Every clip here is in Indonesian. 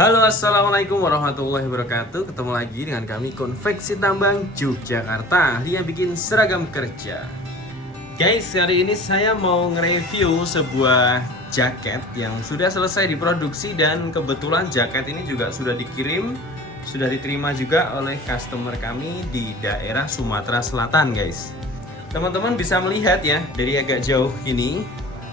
Halo, assalamualaikum warahmatullahi wabarakatuh. Ketemu lagi dengan kami Konveksi Tambang Yogyakarta, dia bikin seragam kerja. Guys, hari ini saya mau nge-review sebuah jaket yang sudah selesai diproduksi. Dan kebetulan jaket ini juga sudah dikirim, sudah diterima juga oleh customer kami di daerah Sumatera Selatan, guys. Teman-teman bisa melihat ya, dari agak jauh ini.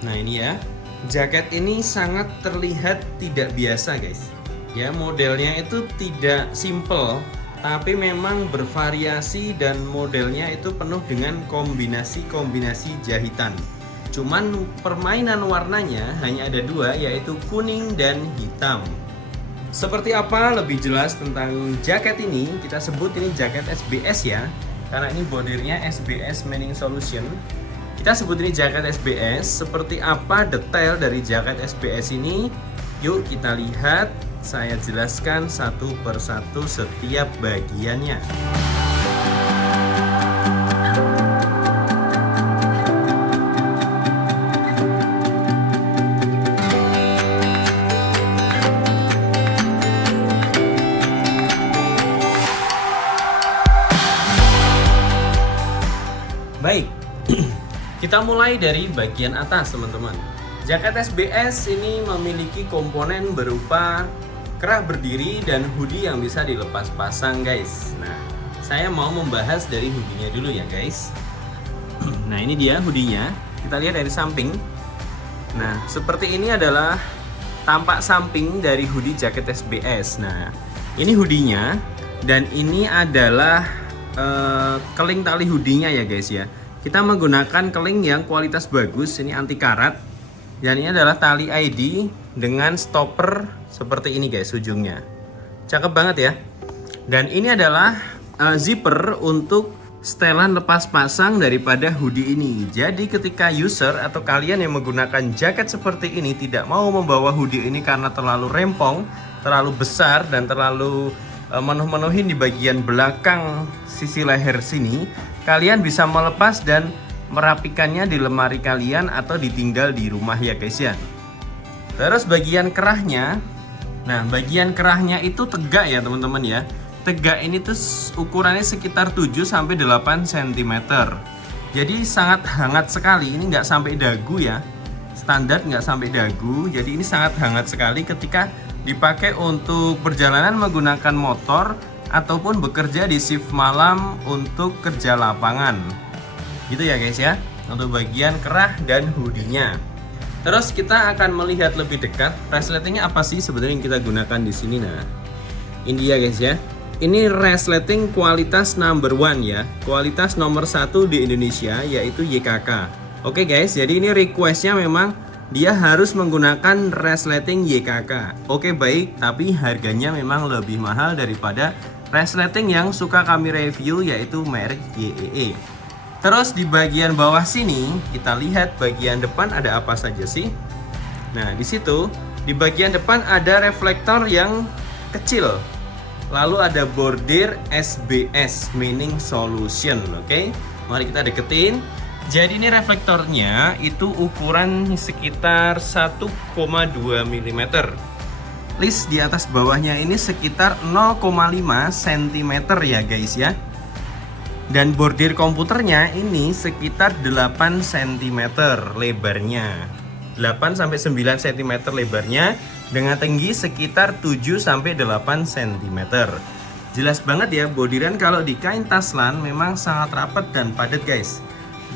Nah ini ya, jaket ini sangat terlihat tidak biasa, guys. Ya, modelnya itu tidak simple, tapi memang bervariasi dan modelnya itu penuh dengan kombinasi-kombinasi jahitan. Cuman permainan warnanya hanya ada dua, yaitu kuning dan hitam. Seperti apa lebih jelas tentang jaket ini, kita sebut ini jaket SBS ya, karena ini bordirnya SBS Mining Solution. Kita sebut ini jaket SBS. Seperti apa detail dari jaket SBS ini? Yuk kita lihat. Saya jelaskan satu persatu setiap bagiannya. Baik, kita mulai dari bagian atas, teman-teman. Jaket SBS ini memiliki komponen berupa kerah berdiri dan hoodie yang bisa dilepas pasang, guys. Nah, saya mau membahas dari hoodie-nya dulu ya, guys. Nah, ini dia hoodie-nya. Kita lihat dari samping. Nah, seperti ini adalah tampak samping dari hoodie jaket SBS. Nah, ini hoodie-nya dan ini adalah keling tali hoodie-nya ya, guys ya. Kita menggunakan keling yang kualitas bagus, ini anti karat. Dan ini adalah tali ID dengan stopper seperti ini, guys, ujungnya. Cakep banget ya. Dan ini adalah zipper untuk setelan lepas pasang daripada hoodie ini. Jadi ketika user atau kalian yang menggunakan jaket seperti ini tidak mau membawa hoodie ini karena terlalu rempong, terlalu besar dan terlalu menuhin di bagian belakang sisi leher sini, kalian bisa melepas dan merapikannya di lemari kalian atau ditinggal di rumah ya, guys ya. Terus bagian kerahnya, nah bagian kerahnya itu tegak ya, teman-teman ya. Tegak ini tuh ukurannya sekitar 7-8 cm. Jadi sangat hangat sekali. Ini nggak sampai dagu ya, standar nggak sampai dagu. Jadi ini sangat hangat sekali ketika dipakai untuk perjalanan menggunakan motor ataupun bekerja di shift malam untuk kerja lapangan. Gitu ya, guys ya, untuk bagian kerah dan hoodie-nya. Terus kita akan melihat lebih dekat resletingnya apa sih sebenarnya yang kita gunakan di sini. Nah, ini dia, guys ya. Ini resleting kualitas number one ya, kualitas nomor 1 di Indonesia, yaitu YKK. Oke guys, jadi ini requestnya memang dia harus menggunakan resleting YKK. Oke baik, tapi harganya memang lebih mahal daripada resleting yang suka kami review, yaitu merek YEE. Terus di bagian bawah sini kita lihat bagian depan ada apa saja sih. Nah, di situ di bagian depan ada reflektor yang kecil. Lalu ada bordir SBS Mining Solution. Oke, mari kita deketin. Jadi ini reflektornya itu ukuran sekitar 1,2 mm. List di atas bawahnya ini sekitar 0,5 cm ya, guys ya. Dan bordir komputernya ini sekitar 8 cm lebarnya. 8-9 cm lebarnya dengan tinggi sekitar 7-8 cm. Jelas banget ya, bordiran kalau di kain taslan memang sangat rapat dan padat, guys.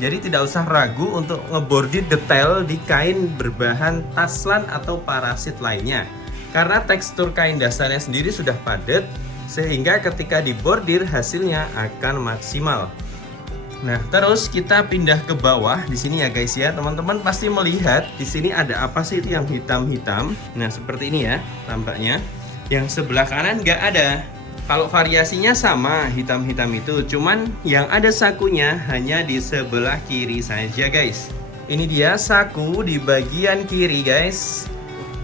Jadi tidak usah ragu untuk ngebordir detail di kain berbahan taslan atau parasit lainnya. Karena tekstur kain dasarnya sendiri sudah padat, sehingga ketika dibordir hasilnya akan maksimal. Nah, terus kita pindah ke bawah di sini ya, guys ya. Teman-teman pasti melihat di sini ada apa sih itu yang hitam-hitam. Nah, seperti ini ya tampaknya. Yang sebelah kanan nggak ada. Kalau variasinya sama hitam-hitam itu, cuman yang ada sakunya hanya di sebelah kiri saja, guys. Ini dia saku di bagian kiri, guys.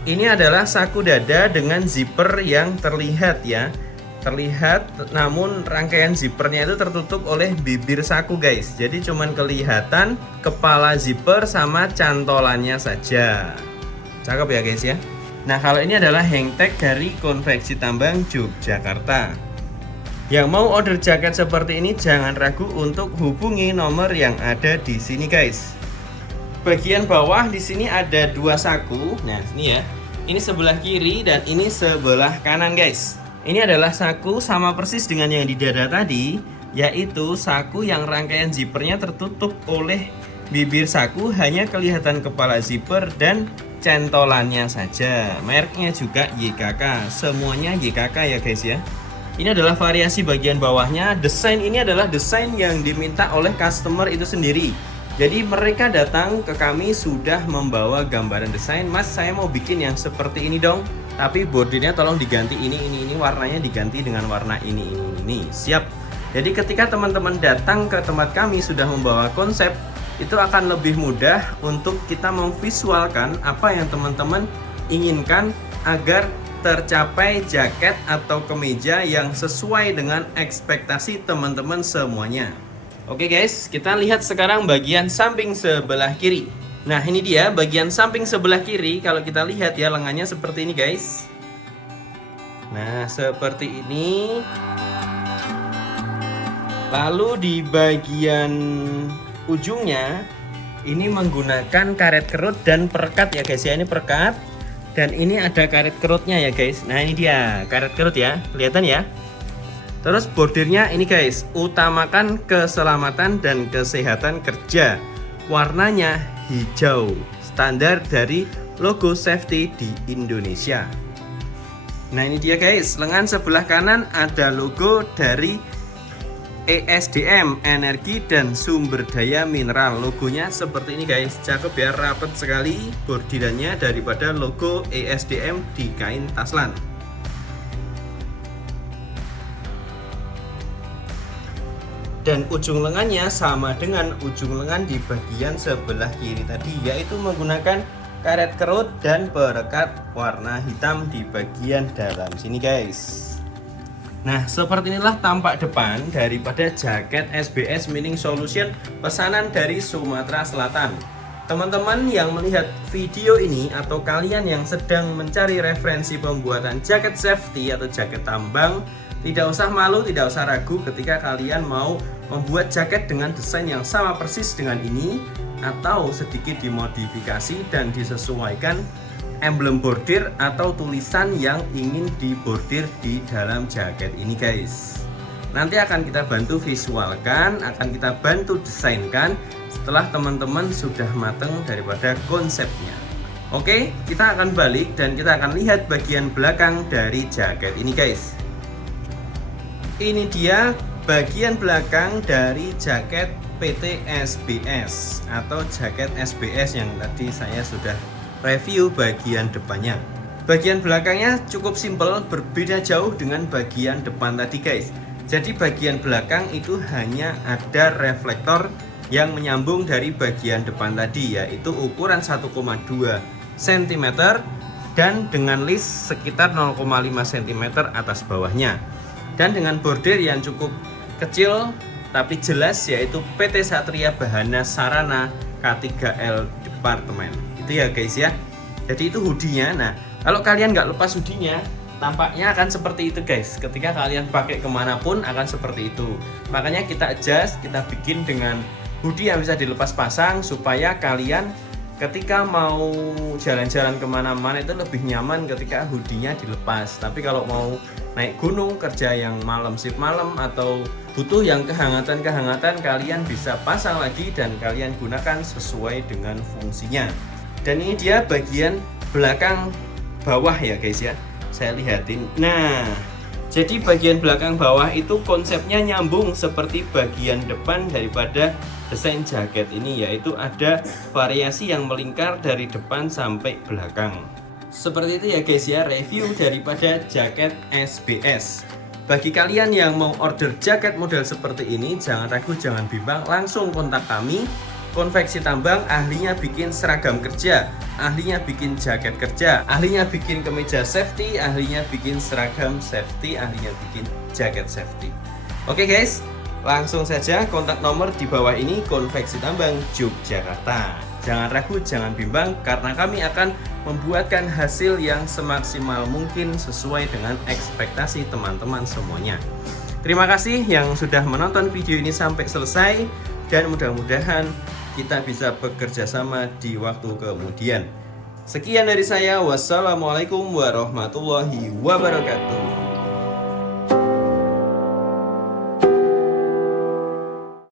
Ini adalah saku dada dengan zipper yang terlihat ya. Terlihat, namun rangkaian zippernya itu tertutup oleh bibir saku, guys. Jadi cuman kelihatan kepala zipper sama cantolannya saja. Cakep ya, guys ya. Nah, kalau ini adalah hang tag dari Konveksi Tambang Yogyakarta. Yang mau order jaket seperti ini jangan ragu untuk hubungi nomor yang ada di sini, guys. Bagian bawah di sini ada 2 saku. Nah, ini ya. Ini sebelah kiri dan ini sebelah kanan, guys. Ini adalah saku sama persis dengan yang di dada tadi, yaitu saku yang rangkaian zippernya tertutup oleh bibir saku, hanya kelihatan kepala zipper dan centolannya saja. Mereknya juga YKK, semuanya YKK ya guys ya. Ini adalah variasi bagian bawahnya. Desain ini adalah desain yang diminta oleh customer itu sendiri. Jadi mereka datang ke kami sudah membawa gambaran desain, "Mas, saya mau bikin yang seperti ini dong, tapi bordirnya tolong diganti ini, warnanya diganti dengan warna ini." Siap. Jadi ketika teman-teman datang ke tempat kami sudah membawa konsep, itu akan lebih mudah untuk kita memvisualkan apa yang teman-teman inginkan agar tercapai jaket atau kemeja yang sesuai dengan ekspektasi teman-teman semuanya. Oke guys, kita lihat sekarang bagian samping sebelah kiri. Nah, ini dia bagian samping sebelah kiri. Kalau kita lihat ya, lengannya seperti ini guys. Nah, seperti ini. Lalu di bagian ujungnya ini menggunakan karet kerut dan perekat ya guys ya. Ini perekat dan ini ada karet kerutnya ya guys. Nah, ini dia karet kerut ya, kelihatan ya. Terus bordirnya ini guys, utamakan keselamatan dan kesehatan kerja. Warnanya hijau, standar dari logo safety di Indonesia. Nah, ini dia guys, lengan sebelah kanan ada logo dari ESDM, Energi dan Sumber Daya Mineral. Logonya seperti ini guys, cakep ya, rapet sekali bordirannya daripada logo ESDM di kain taslan. Dan ujung lengannya sama dengan ujung lengan di bagian sebelah kiri tadi, yaitu menggunakan karet kerut dan perekat warna hitam di bagian dalam sini guys. Nah, seperti inilah tampak depan daripada jaket SBS Mining Solution pesanan dari Sumatera Selatan. Teman-teman yang melihat video ini atau kalian yang sedang mencari referensi pembuatan jaket safety atau jaket tambang, tidak usah malu, tidak usah ragu ketika kalian mau membuat jaket dengan desain yang sama persis dengan ini atau sedikit dimodifikasi dan disesuaikan emblem bordir atau tulisan yang ingin dibordir di dalam jaket ini guys. Nanti akan kita bantu visualkan, akan kita bantu desainkan setelah teman-teman sudah matang daripada konsepnya. Oke, kita akan balik dan kita akan lihat bagian belakang dari jaket ini guys. Ini dia bagian belakang dari jaket PT SBS atau jaket SBS yang tadi saya sudah review bagian depannya. Bagian belakangnya cukup simpel, berbeda jauh dengan bagian depan tadi guys. Jadi bagian belakang itu hanya ada reflektor yang menyambung dari bagian depan tadi, yaitu ukuran 1,2 cm dan dengan list sekitar 0,5 cm atas bawahnya. Dan dengan bordir yang cukup kecil tapi jelas, yaitu PT Satria Bahana Sarana K3L Departemen. Itu ya guys ya. Jadi itu hoodie-nya. Nah, kalau kalian nggak lepas hoodie-nya, tampaknya akan seperti itu guys. Ketika kalian pakai kemanapun akan seperti itu. Makanya kita adjust, kita bikin dengan hoodie yang bisa dilepas pasang supaya kalian ketika mau jalan-jalan kemana-mana itu lebih nyaman ketika hoodie-nya dilepas. Tapi kalau mau naik gunung, kerja yang malam, shift malam, atau butuh yang kehangatan-kehangatan, kalian bisa pasang lagi dan kalian gunakan sesuai dengan fungsinya. Dan ini dia bagian belakang bawah ya guys ya, saya lihatin. Nah, jadi bagian belakang bawah itu konsepnya nyambung seperti bagian depan daripada desain jaket ini, yaitu ada variasi yang melingkar dari depan sampai belakang. Seperti itu ya guys ya, review daripada jaket SBS. Bagi kalian yang mau order jaket model seperti ini, jangan ragu, jangan bimbang, langsung kontak kami. Konveksi Tambang ahlinya bikin seragam kerja, ahlinya bikin jaket kerja, ahlinya bikin kemeja safety, ahlinya bikin seragam safety, ahlinya bikin jaket safety. Oke guys, langsung saja kontak nomor di bawah ini, Konveksi Tambang Yogyakarta. Jangan ragu, jangan bimbang, karena kami akan membuatkan hasil yang semaksimal mungkin sesuai dengan ekspektasi teman-teman semuanya. Terima kasih yang sudah menonton video ini sampai selesai, dan mudah-mudahan kita bisa bekerja sama di waktu kemudian. Sekian dari saya, wassalamualaikum warahmatullahi wabarakatuh.